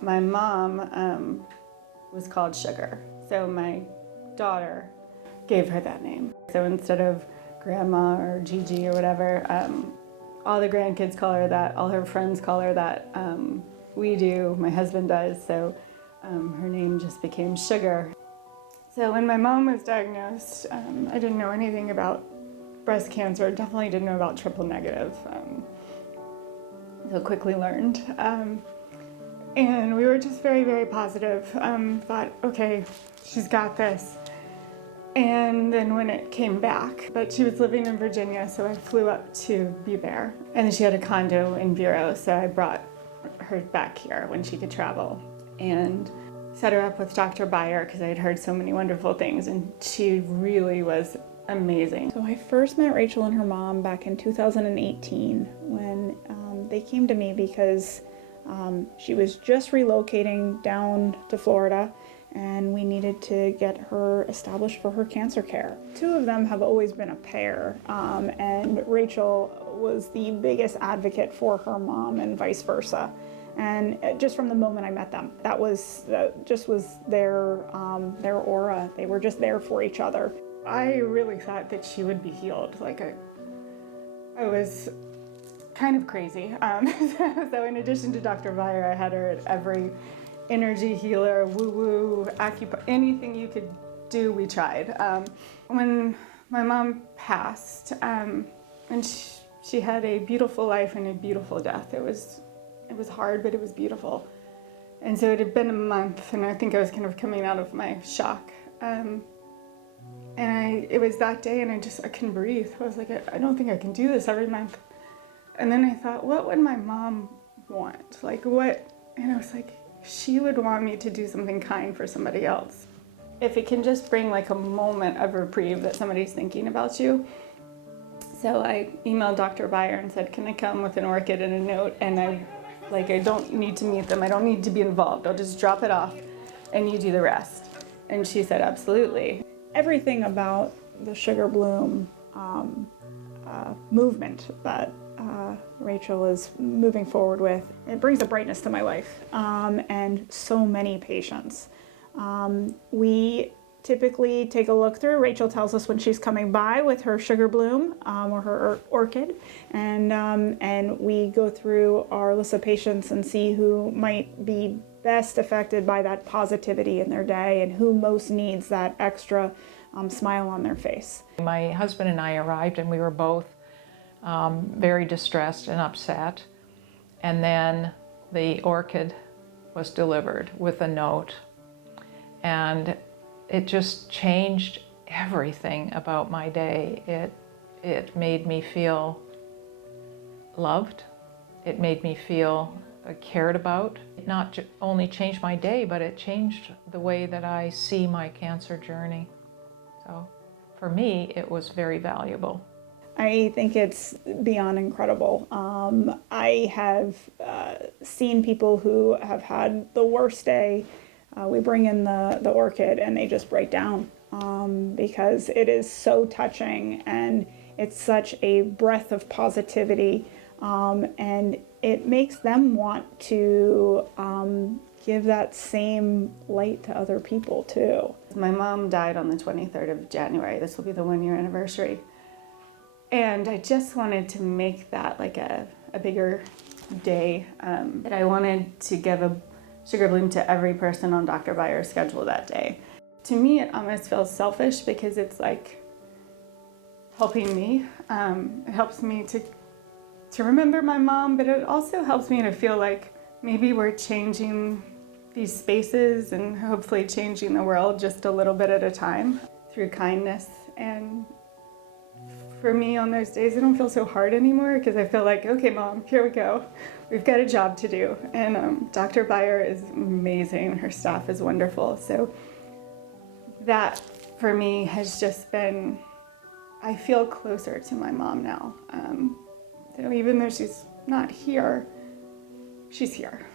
My mom was called Sugar, so my daughter gave her that name. So instead of Grandma or Gigi or whatever, all the grandkids call her that, all her friends call her that. We do, my husband does, so her name just became Sugar. So when my mom was diagnosed, I didn't know anything about breast cancer, definitely didn't know about triple negative. So quickly learned. And we were just very, very positive. Thought, okay, she's got this. And then when it came back, but she was living in Virginia, so I flew up to Byer. And then she had a condo in Bureau, so I brought her back here when she could travel. And set her up with Dr. Byer because I had heard so many wonderful things, and she really was amazing. So I first met Rachel and her mom back in 2018 when they came to me because she was just relocating down to Florida and we needed to get her established for her cancer care. Two of them have always been a pair, and Rachel was the biggest advocate for her mom and vice versa. And just from the moment I met them, that was just was their aura. They were just there for each other. I really thought that she would be healed. I was kind of crazy. So in addition to Dr. Byer, I had her at every energy healer, woo-woo, anything you could do, we tried. When my mom passed, and she had a beautiful life and a beautiful death. It was hard, but it was beautiful. And so it had been a month, and I think I was kind of coming out of my shock. It was that day, and I couldn't breathe. I was like, I don't think I can do this every month. And then I thought, what would my mom want? And I was like, she would want me to do something kind for somebody else. If it can just bring a moment of reprieve that somebody's thinking about you. So I emailed Dr. Byer and said, can I come with an orchid and a note? And I don't need to meet them. I don't need to be involved. I'll just drop it off and you do the rest. And she said, absolutely. Everything about the Sugar Bloom movement that Rachel is moving forward with, it brings a brightness to my life and so many patients. We typically take a look through. Rachel tells us when she's coming by with her Sugar Bloom or her orchid, and we go through our list of patients and see who might be best affected by that positivity in their day and who most needs that extra smile on their face. My husband and I arrived and we were both very distressed and upset, and then the orchid was delivered with a note, and it just changed everything about my day. It made me feel loved. It made me feel cared about. It not only changed my day, but it changed the way that I see my cancer journey. So for me, it was very valuable. I think it's beyond incredible. I have seen people who have had the worst day. We bring in the orchid and they just break down because it is so touching and it's such a breath of positivity, and it makes them want to give that same light to other people too. My mom died on the 23rd of January. This will be the 1-year anniversary. And I just wanted to make that a bigger day. That I wanted to give a Sugar Bloom to every person on Dr. Byer's schedule that day. To me, it almost feels selfish because it's helping me. It helps me to remember my mom, but it also helps me to feel like maybe we're changing these spaces and hopefully changing the world just a little bit at a time through kindness. And for me, on those days, I don't feel so hard anymore because I feel like, okay, Mom, here we go. We've got a job to do. And Dr. Byer is amazing. Her staff is wonderful. So that, for me, has just been, I feel closer to my mom now. So even though she's not here, she's here.